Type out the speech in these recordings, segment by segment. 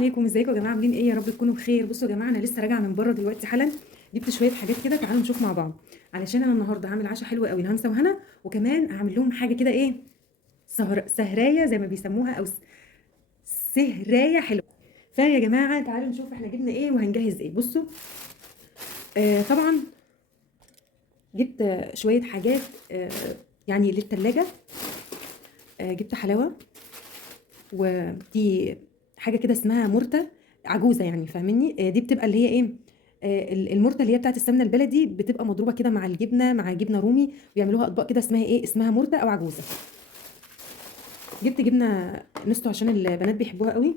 عليكم، ازيكم يا جماعه؟ عاملين ايه؟ يا رب تكونوا بخير. بصوا يا جماعه، انا لسه راجعه من بره دلوقتي حالا. جبت شويه حاجات كده، تعالوا نشوف مع بعض. علشان انا النهارده هعمل عشاء حلو قوي لهمسه وهنا، وكمان هعمل لهم حاجه كده، ايه، سهرايه زي ما بيسموها، او سهرايه حلوه. فيا جماعه تعالوا نشوف احنا جبنا ايه وهنجهز ايه. بصوا، طبعا جبت شويه حاجات، يعني للتلاجة. جبت حلاوه، ودي حاجه كده اسمها مرته عجوزه، يعني فاهميني؟ دي بتبقى اللي هي ايه، المرته اللي هي بتاعت السمنه البلدي، بتبقى مضروبه كده مع الجبنه، مع جبنه رومي، بيعملوها اطباق كده اسمها ايه، اسمها مرته او عجوزه. جبت جبنه نستو عشان البنات بيحبوها قوي،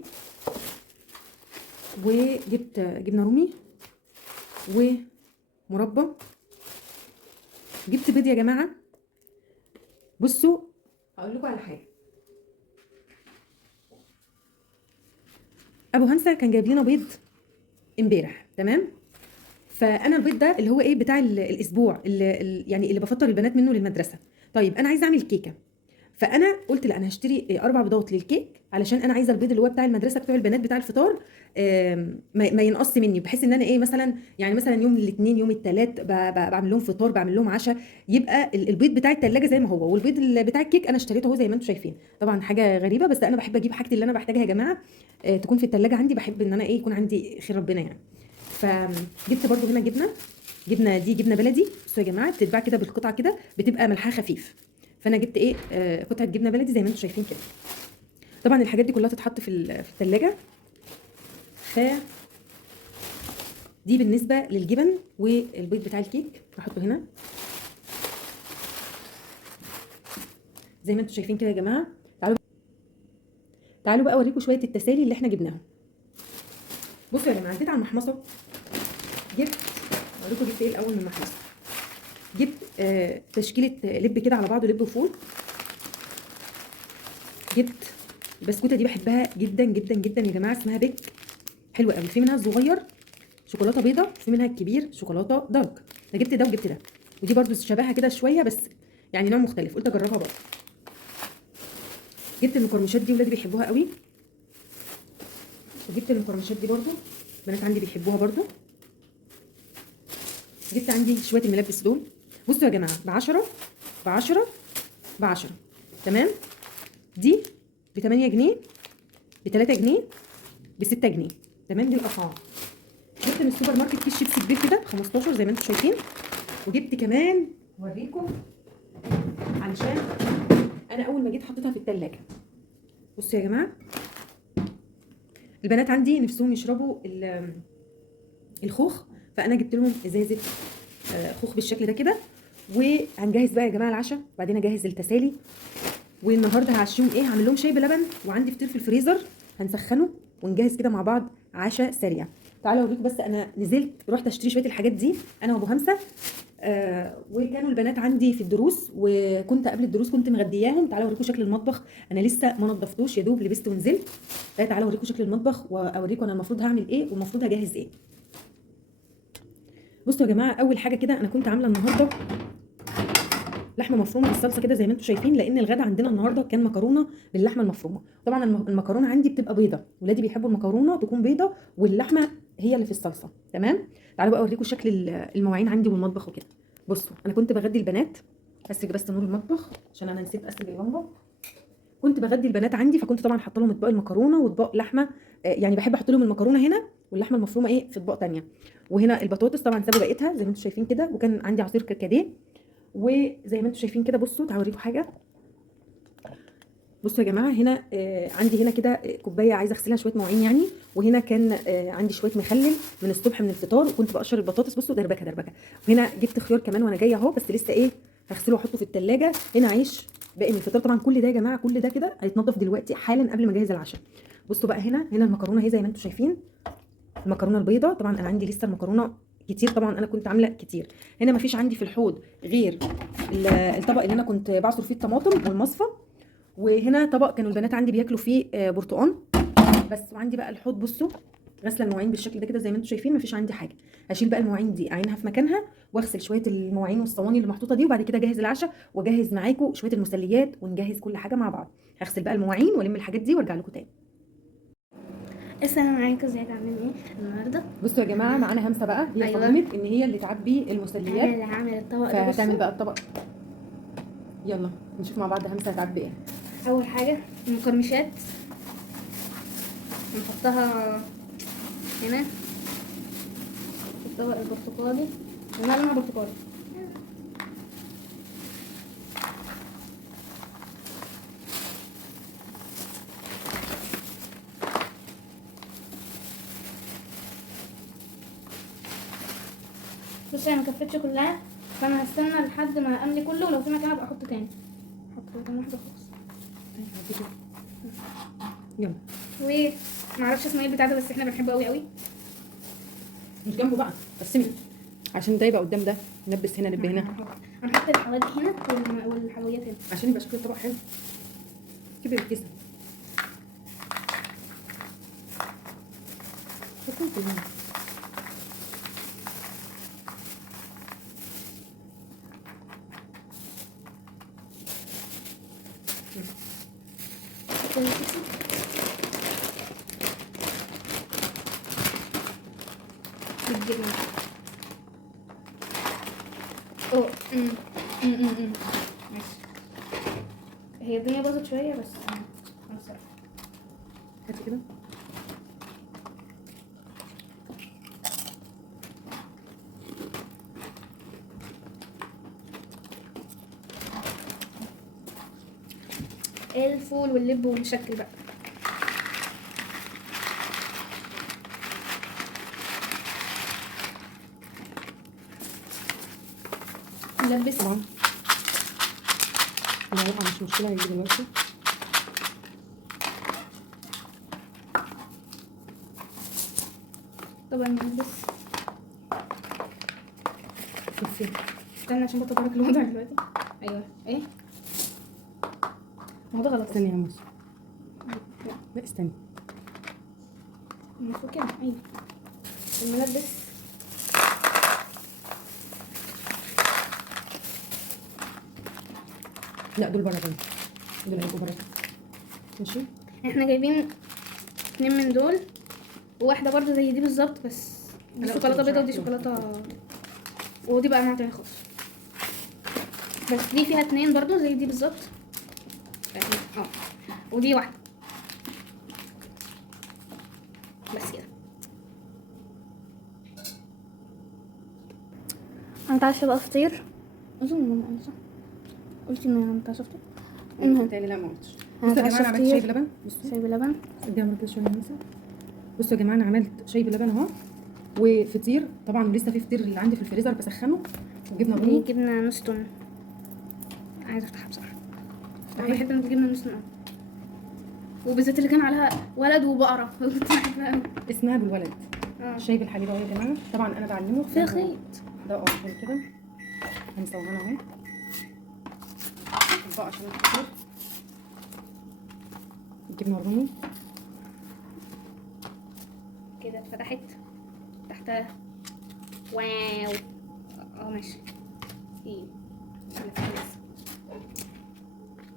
وجبت جبنه رومي ومربى. جبت بيض يا جماعه. بصوا، هقول لكم على حاجه. ابو همسه كان جايب لنا بيض امبارح، تمام؟ فانا البيض ده اللي هو ايه، بتاع الاسبوع، يعني اللي بفطر البنات منه للمدرسه. طيب انا عايزه اعمل كيكه، فانا قلت لا، انا هشتري 4 بيضات للكيك، علشان انا عايزه البيض اللي هو بتاع المدرسه، بتوع البنات بتاع الفطار، ما ينقص مني، بحيث ان انا ايه، مثلا يعني مثلا يوم الاثنين يوم الثلاث بعمل لهم فطار، بعمل لهم عشاء، يبقى البيض بتاع الثلاجه زي ما هو، والبيض بتاع الكيك انا اشتريته اهو زي ما انتم شايفين. طبعا حاجه غريبه، بس انا بحب اجيب حاجتي اللي انا بحتاجها يا جماعه، تكون في الثلاجه عندي. بحب ان انا ايه، يكون عندي خير ربنا يعني. فجبت برضو هنا جبنه دي جبنه بلدي. بصوا يا جماعه، بتتباع كده بالقطعه كده، بتبقى ملحها خفيف. فانا جبت ايه، قطعه جبنه بلدي زي ما انتم شايفين كده. طبعا الحاجات دي كلها تتحط في الثلاجه. فدي بالنسبه للجبن، والبيض بتاع الكيك هحطه هنا زي ما انتم شايفين كده يا جماعه. تعالوا بقى اوريكم شويه التسالي اللي احنا جبناهم. بصوا يا جماعه، جيت على المحمصه. جبت، اوريكم جبت ايه الاول من المحمصه. جبت تشكيله لب كده على بعضه، لب وفول. جبت البسكوته دي بحبها جدا جدا جدا يا جماعه، اسمها بيك، حلوه قوي. في منها الصغير شوكولاته بيضه، في منها الكبير شوكولاته دارك. انا جبت ده وجبت ده، ودي برده شبهها كده شويه، بس يعني نوع مختلف، قلت اجربها برده. جبت المقرمشات دي، ولادي بيحبوها قوي. وجبت المقرمشات دي برده، بنات عندي بيحبوها برده. جبت عندي شويه الملبس دول. بصوا يا جماعه، ب10 تمام. دي ب8 جنيه، ب3 جنيه، ب6 جنيه، تمام. دي الاسعار. جبت من السوبر ماركت كيس شيبسي كبير كده 15 زي ما انتم شايفين. وجبت كمان، اوريكم، علشان انا اول ما جيت حطيتها في التلاجة. بصوا يا جماعه، البنات عندي نفسهم يشربوا الخوخ، فانا جبت لهم ازازه خوخ بالشكل ده كده. وهنجهز بقى يا جماعه العشاء، بعدين اجهز التسالي. والنهارده هعشيهم ايه، هعمل لهم شاي بلبن، وعندي فطير في الفريزر هنسخنه، ونجهز كده مع بعض عشاء سريع. تعالوا اوريكم. بس انا نزلت رحت اشتري شويه الحاجات دي انا وابو همسه، وكانوا البنات عندي في الدروس، وكنت قبل الدروس كنت مغدياهم. تعالوا اوريكم شكل المطبخ، انا لسه ما نضفتوش، يا دوب لبست ونزلت. تعالوا اوريكم شكل المطبخ، واوريكم انا المفروض هعمل ايه والمفروض هجهز ايه. بصوا يا جماعه، اول حاجه كده انا كنت عامله النهارده لحمه مفرومه بالصلصه كده زي ما انتم شايفين، لان الغدا عندنا النهارده كان مكرونه باللحمه المفرومه. طبعا المكرونه عندي بتبقى بيضه، ولادي بيحبوا المكرونه تكون بيضه، واللحمه هي اللي في الصلصه، تمام. تعالوا بقى اوريكم شكل المواعين عندي والمطبخ وكده. بصوا، انا كنت بغدي البنات. اسرج بس نور المطبخ عشان انا نسيت اسرج اللمبه. كنت بغدي البنات عندي، فكنت طبعا حاطه لهم اطباق المكرونه واطباق لحمه، يعني بحب احط لهم المكرونه هنا واللحمه المفرومه ايه في اطباق ثانيه. وهنا البطاطس طبعا سابوا بقيتها زي ما انتم شايفين كده، وكان عندي عصير كركديه. وزي ما انتم شايفين كده، بصوا تعالوا اوريكم حاجه. بصوا يا جماعه، هنا عندي هنا كده كوبايه عايزه اغسلها شويه مواعين يعني. وهنا كان عندي شويه مخلل من الصبح من الفطار، وكنت بقشر البطاطس. بصوا دربكه دربكه. وهنا جبت خيار كمان وانا جايه اهو، بس لسه ايه، هغسله واحطه في الثلاجه. هنا عيش باقي من الفطار. طبعا كل ده يا جماعه، كل ده كده هيتنضف دلوقتي حالا قبل ما اجهز العشاء. بصوا بقى، هنا المكرونه اهي زي ما انتم شايفين، المكرونه البيضاء. طبعا انا عندي لسه المكرونه كتير، طبعا انا كنت عامله كتير. هنا مفيش عندي في الحوض غير الطبق اللي انا كنت بعصر فيه الطماطم والمصفى. وهنا طبق كانوا البنات عندي بياكلوا فيه برتقان بس. وعندي بقى الحوض. بصوا، غسله المواعين بالشكل ده كده زي ما انتم شايفين، مفيش عندي حاجه. هشيل بقى المواعين دي اعينها في مكانها، واغسل شويه المواعين والصواني اللي محطوطه دي، وبعد كده اجهز العشاء، واجهز معاكم شويه المسليات، ونجهز كل حاجه مع بعض. هغسل بقى المواعين والم الحاجات دي وارجع لكم تاني. السلام عليكم، ازيك عاملين ايه النهارده؟ بصوا يا جماعه، معانا همسه بقى، هي أيوة. صممت ان هي اللي تعبي انا المثلجات، اللي هعمل الطبق ده. فهتعمل بصوا، بقى الطبق. يلا نشوف مع بعض همسه هتعبي ايه. اول حاجه المقرمشات نحطها هنا في الطبق البرتقالي، لانها لونها برتقالي. بصي انا مكفتش كلها، فانا هستنى لحد ما املي كله، ولو في مكان ابقى احط تاني. احط كام واحده خلاص. يلا ومعرفش اسمه ايه البتاع ده، بس احنا بنحبه قوي قوي. مش جنبه بقى، قسمي عشان ده يبقى قدام ده، نلبس هنا نب هنا هنحط الحوادق هنا والحلويات هنا عشان يبقى شكل الطبق حلو. كبر الكيسه حطهم كلهم. بالجبنة. اوه ماشي. هي الدنيا باظت شوية بس هنصرف. هاتي كده. الفول واللب والمشكل بقى. نلبس طبعا لا لا مش مشكله، هيجي دلوقتي. طبعا نلبس. شوفي استنى عشان بطلع لك الوضع دلوقتي. ايوه ايه الموضوع غلط. استني يا موسى، لا استني. المفروض كده. ايوه الملبس. لا دول بره دول، دول هيبقوا بره. ماشي. احنا جايبين 2 من دول، وواحده برضو زي دي بالظبط، بس دي أنا شوكولاته قلت بيضه مش ودي عارفة. شوكولاته، ودي بقى نوع تاني خالص. بس دي فيها 2 برضو زي دي بالظبط. اه ودي واحده بس كده. هنتعشى بقى فطير. اظن ماما قالت صح، قلتي ان هنتعشى فطير. المهم تاني لا ما قلتش. أنا بصوا يا جماعه، انا عملت شاي فطير. بلبن. بصوا شاي بلبن. اديها مركز شويه مثلا. بصوا يا جماعه، انا عملت شاي بلبن اهو، وفطير طبعا، ولسه في فطير اللي عندي في الفريزر بسخنه، وجبنه دي رومي. جبنه نص طن، عايزه افتحها بصراحه. انا افتحي. بحب الجبنه نص طن، وبالذات اللي كان عليها ولد وبقره كنت بحبها قوي. اسمها بالولد. اه شاي بالحليب اهو يا جماعه، طبعا انا بعلمه فيها خيط. ده حلو كده. هنسويها اهو بقى عشان الفطير. الجبنه الرومي كده اتفتحت تحتها. واو. اه ماشي. ايه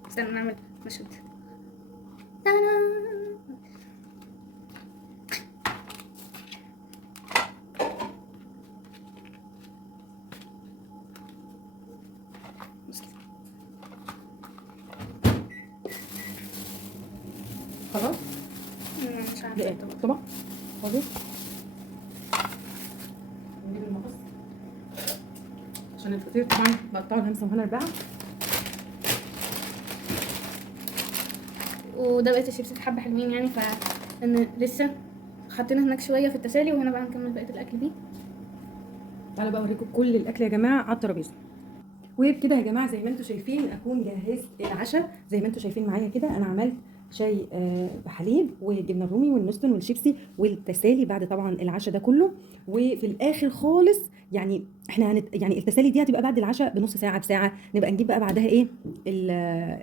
استنى نعمل مشهد. تانا. بس كده. خلاص. مش ده عارفه ايه طبعا. طبق فاضي. نجيب المقص عشان الفطير طبعا بقطعه الهمسه وهنا اربعه. وده بقيت الشيبسات حبه حلوين يعني، ان لسه حاطين هناك شويه في التسالي، وهنا بقى نكمل بقيه الاكل دي. تعالوا بقى اوريكم كل الاكل يا جماعه على الترابيزه. وبكده يا جماعه زي ما انتم شايفين اكون جهزت العشاء. زي ما انتم شايفين معايا كده، انا عملت شاي بحليب والجبنه الرومي والنستون والشيبسي والتسالي بعد طبعا العشاء ده كله. وفي الاخر خالص يعني احنا يعني التسالي دي هتبقى بعد العشاء بنص ساعه بساعه، نبقى نجيب بقى بعدها ايه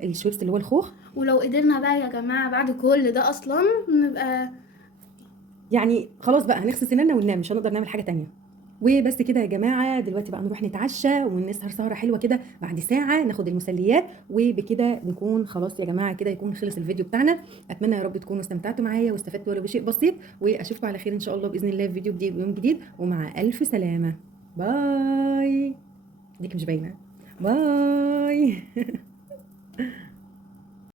الشويبس اللي هو الخوخ. ولو قدرنا بقى يا جماعه بعد كل ده اصلا نبقى يعني خلاص بقى هنغسل سناننا وننام، مش هنقدر نعمل حاجه تانية. وبس كده يا جماعه، دلوقتي بقى نروح نتعشى ونسهر سهره حلوه كده، بعد ساعه ناخد المسليات، وبكده نكون خلاص يا جماعه، كده يكون خلص الفيديو بتاعنا. اتمنى يا رب تكونوا استمتعتوا معايا واستفدتوا ولو بشيء بسيط، واشوفكم على خير ان شاء الله باذن الله في فيديو جديد ويوم جديد، ومع الف سلامه. باي. ديك مش باينه. باي.